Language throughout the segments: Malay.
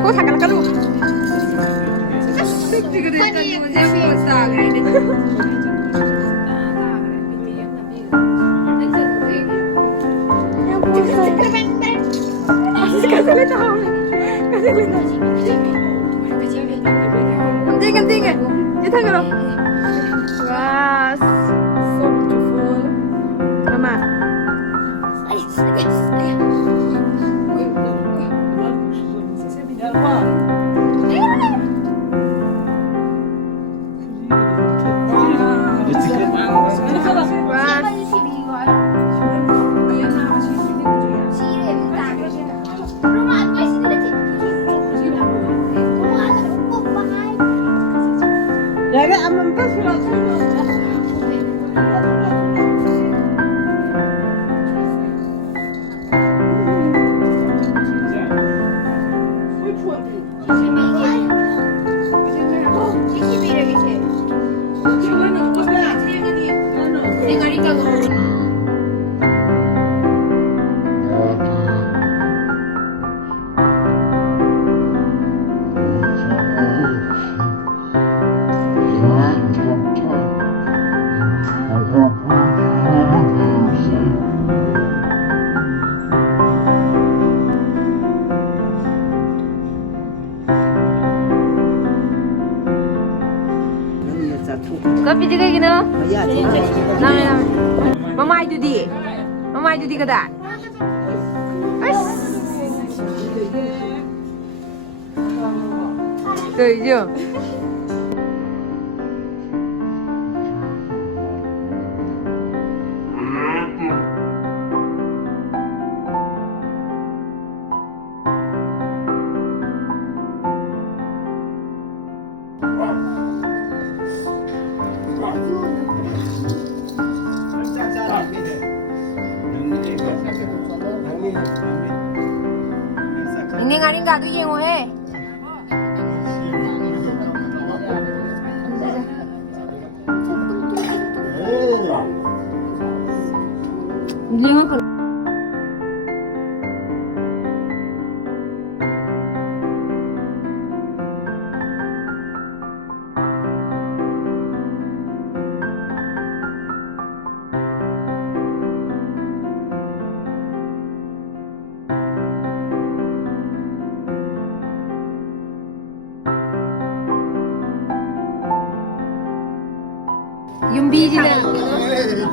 고 잠깐 Tinggal. Kita kalau. Wah, so beautiful. Mama. Kopi juga gini. Nama. Mama itu di kada. Tujuh. Ini ngaring gak tuh yang ohe.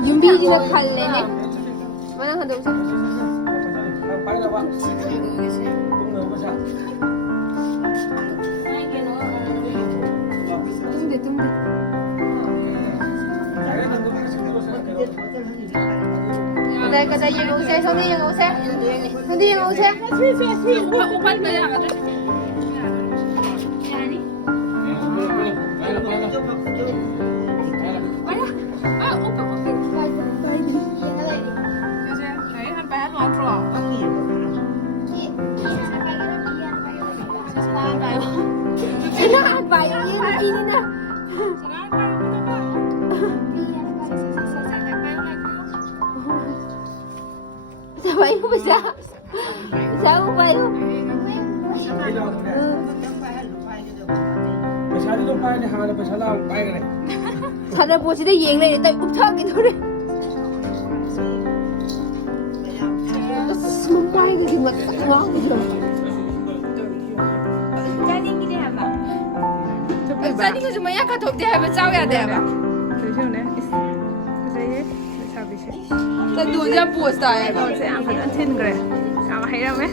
윤비지는 갈래네. mana kan dah usah. Tunggu. Kata yang usah, Sony yang usah. Open boleh tak? Bayu bisa jauh bayu. Pesari lupa ni hang ada pesala lupa ni. Sana bos dia yang ni tak uptak gitu deh. Semua itu cuma uang gitu. Jadi gini apa? Jadi tu cuma ya katok dia apa jauh ya dia apa? Macam ni. Saya habis. Tapi dia bos dah ya. Saya angkat antin kere. Apa hira me?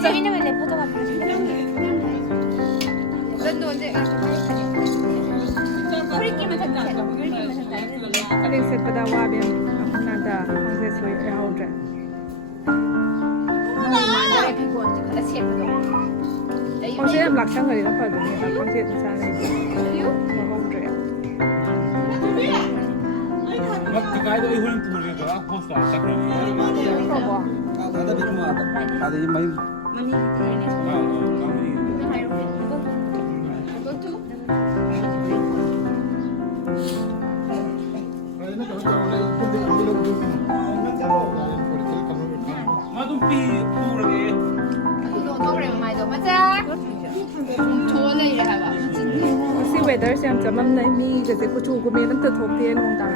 Jadi ni mana foto apa? Dan dia. Pergi macam mana? Ada set pada wabia. Aku nada. Aku sesuai yang ada. Mana lagi pun ada set pada. Kau saya belakang kali nak pada ni. Kau saya di sana. You? Mau berapa? Waktu kaya tu ihun puri tu, aku start sakit. Apa? Ada di rumah. Ada di main. Mami. Madum pi pura ke. Aku tu orang mai tu macam. weather xem chấm âm này mi cái gì cô chủ của mình vẫn tự thuộc tiền không ta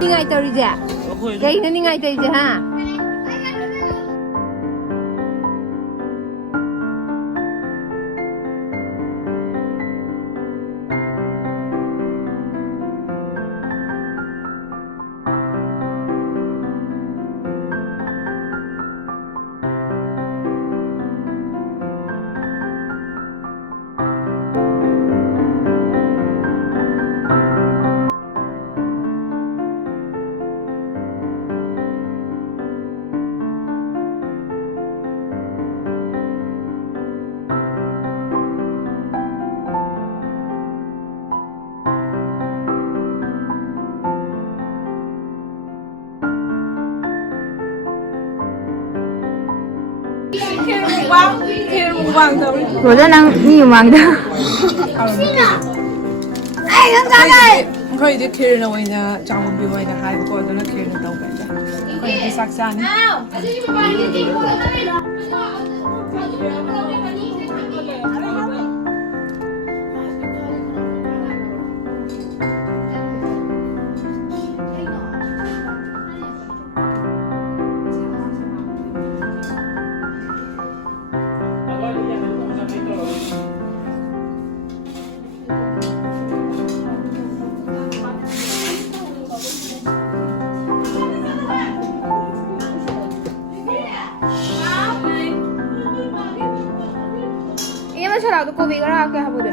Ni ngay tới đi à? Cái nó ni ngay tới đi ha?我在那你忙的。哎，刚刚嘞。可以啲 Karen 我而家站穩表位嘅係嗰個，等下 Karen 到嘅啫。可以啲殺山。तो को बिगड़ा क्या बोले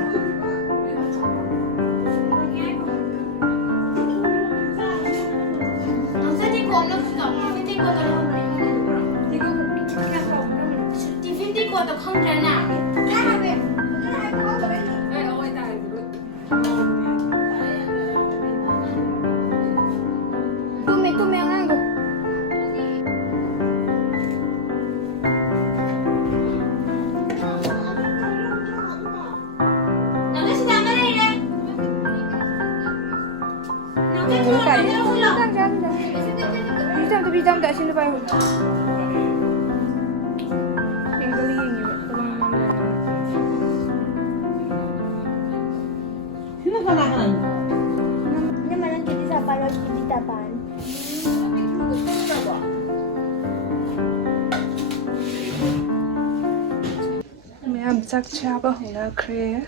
Bijam dah sini bayar. Yang beli yang ini, orang mana? Sino ka na? Naman ang kiti sa parang kiti tapan. Mẹ chắc cha bao hôm nay khuya,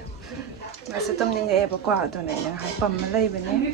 mà sẽ tâm linh em qua tuần này là hai bầm mà lấy bên này.